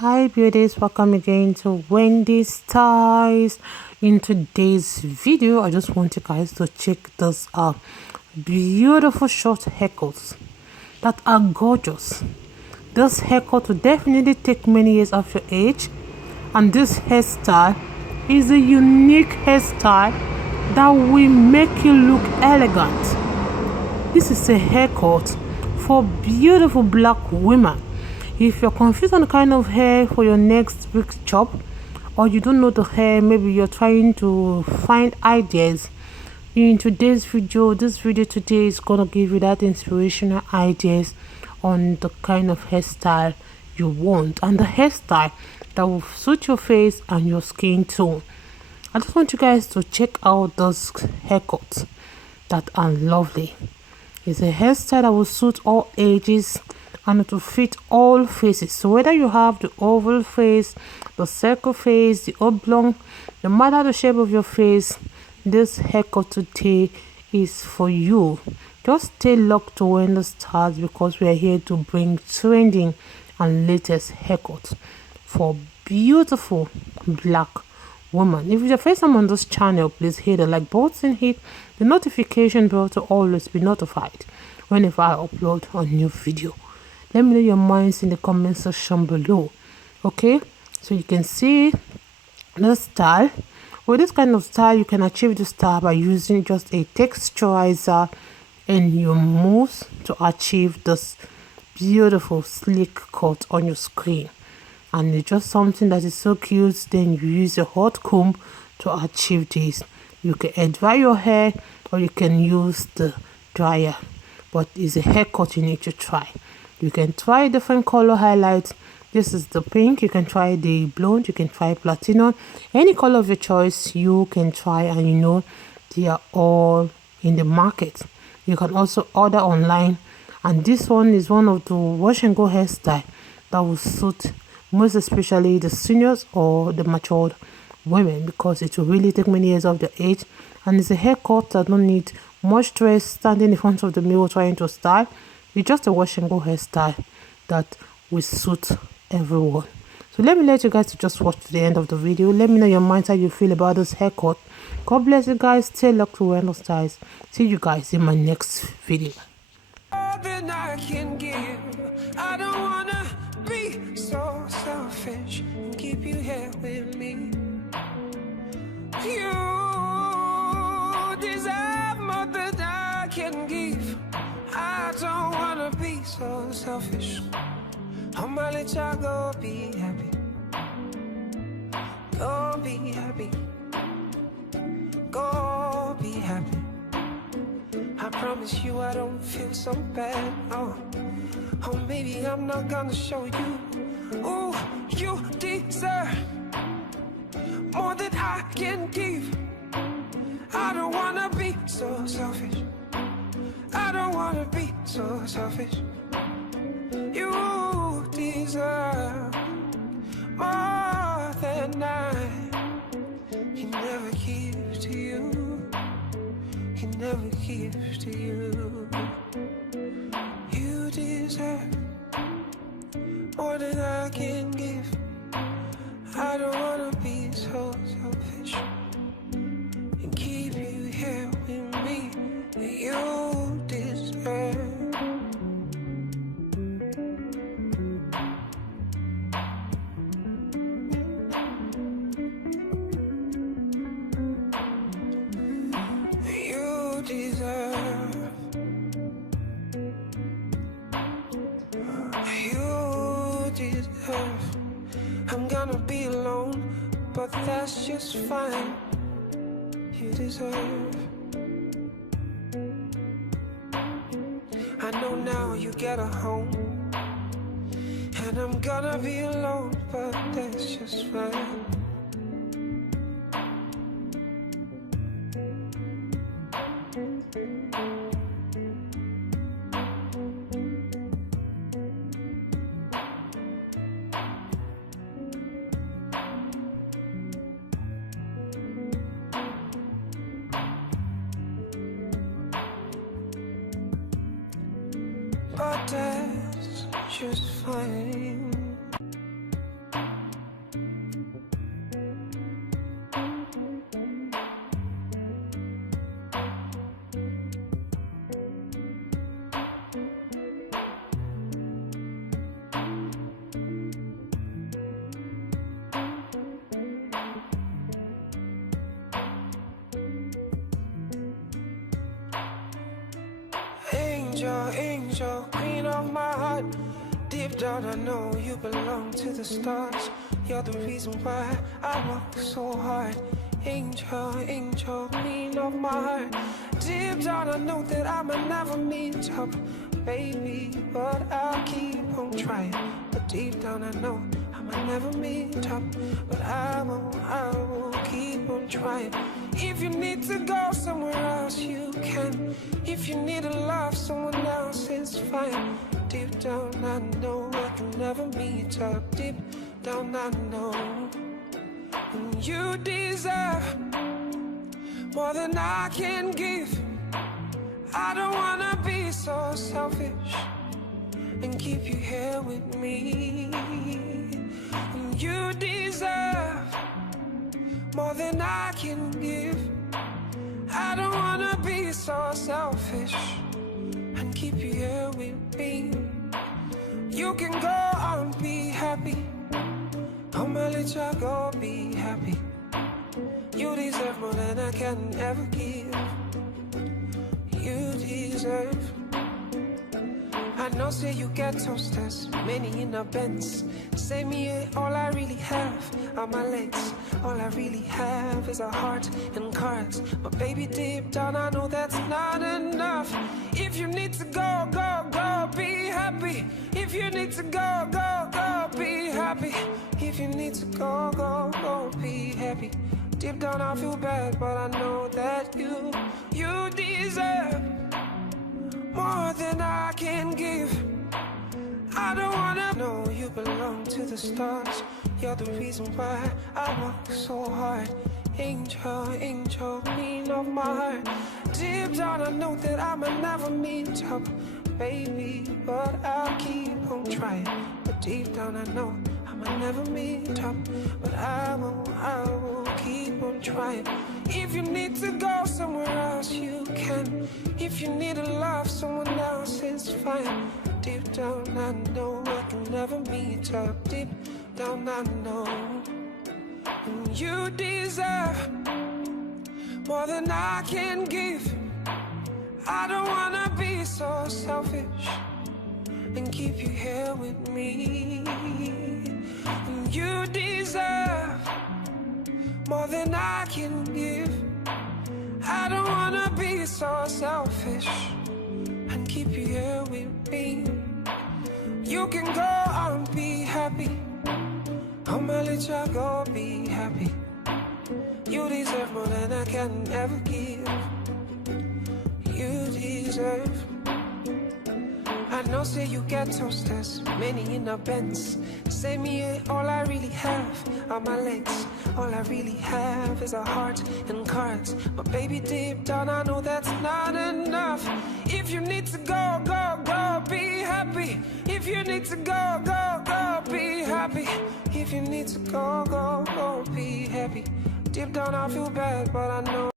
Hi beauties, welcome again to Wendy Styles. In today's video I just want you guys to check this out. Beautiful short haircuts that are gorgeous. This haircut will definitely take many years off your age, and this hairstyle is a unique hairstyle that will make you look elegant. This is a haircut for beautiful black women. If you're confused on the kind of hair for your next wig chop, or you don't know the hair, maybe you're trying to find ideas, in today's video, this video today is gonna give you that inspirational ideas on the kind of hairstyle you want and the hairstyle that will suit your face and your skin tone. I just want you guys to check out those haircuts that are lovely. It's a hairstyle that will suit all ages and it will fit all faces. So whether you have the oval face, the circle face, the oblong, no matter the shape of your face, this haircut today is for you. Just stay locked to when the stars, because we are here to bring trending and latest haircuts for beautiful black women. If it's your first time on this channel, please hit the like button, hit the notification bell to always be notified whenever I upload a new video. Let me know your minds in the comment section below. Okay, so you can see the style. With this kind of style, you can achieve the style by using just a texturizer and your mousse to achieve this beautiful sleek cut on your screen. And it's just something that is so cute. Then you use a hot comb to achieve this. You can air dry your hair or you can use the dryer, but it's a haircut you need to try. You can try different color highlights. This is the pink. You can try the blonde. You can try platinum. Any color of your choice you can try, and you know they are all in the market. You can also order online, and this one is one of the wash and go hairstyle that will suit most especially the seniors or the matured women, because it will really take many years of their age, and it's a haircut that don't need much stress standing in front of the mirror trying to style. It's just a wash and go hairstyle that will suit everyone. So let me let you guys to just watch to the end of the video. Let me know your mind, how you feel about this haircut. God bless you guys. Stay locked to Wendy Styles. See you guys in my next video. I don't wanna be so selfish and keep you here with me. You deserve more than I can give. I don't wanna be so selfish. I'ma let y'all go be happy. Go be happy. Go be happy. I promise you I don't feel so bad. Oh, maybe I'm not gonna show you. Oh, you deserve more than I can give. I don't wanna be so selfish. I don't wanna be so selfish. You deserve more than I can never give to you. Can never give to you. You deserve more than I can give. I don't wanna be so selfish and keep you here with me. You deserve. You deserve. You deserve. I'm gonna be alone, but that's just fine. You deserve. I know now you get a home, and I'm gonna be alone, but that's just fine. But that's just fine. angel, queen of my heart. Deep down I know you belong to the stars. You're the reason why I work so hard. Angel, angel, queen of my heart. Deep down I know that I might never meet up, baby, but I'll keep on trying. But deep down I know I might never meet up, but I will keep on trying. If you need to go somewhere else, you can. If you need to love someone else, it's fine. Deep down I know I can never meet up. Deep down I know. And you deserve more than I can give. I don't wanna be so selfish and keep you here with me. And you deserve more than I can give. I don't wanna be so selfish and keep you here with me. You can go on, be happy. I'ma let you go, be happy. You deserve more than I can ever give. You deserve. I know, say you get toasters, many in a Benz. Say me, all I really have are my legs. All I really have is a heart and cards. But baby, deep down I know that's not enough. If you need to go, go, go, be happy. If you need to go, go, go, be happy. If you need to go, go, go, be happy. Deep down I feel bad, but I know that you deserve more than I can give. I don't wanna know you belong to the stars. You're the reason why I work so hard. Angel, angel, queen of my heart. Deep down I know that I might never meet up, baby, but I'll keep on trying. But deep down I know I might never meet up, but I will keep on trying. If you need to go somewhere else, you can. If you need to love someone else, it's fine. Deep down I know I can never meet up. Deep down I know. And you deserve more than I can give. I don't wanna be so selfish and keep you here with me. And you deserve more than I can give. I don't wanna be so selfish and keep you here with me. You can go on, be happy. I'ma let you go, be happy. You deserve more than I can ever give. You deserve. I know, say you get toasters, many in a Benz. Say me, all I really have are my legs. All I really have is a heart and cards. But baby, deep down I know that's not enough. If you need to go, go, go, be happy. If you need to go, go, go, be happy. If you need to go, go, go, be happy. Deep down I feel bad, but I know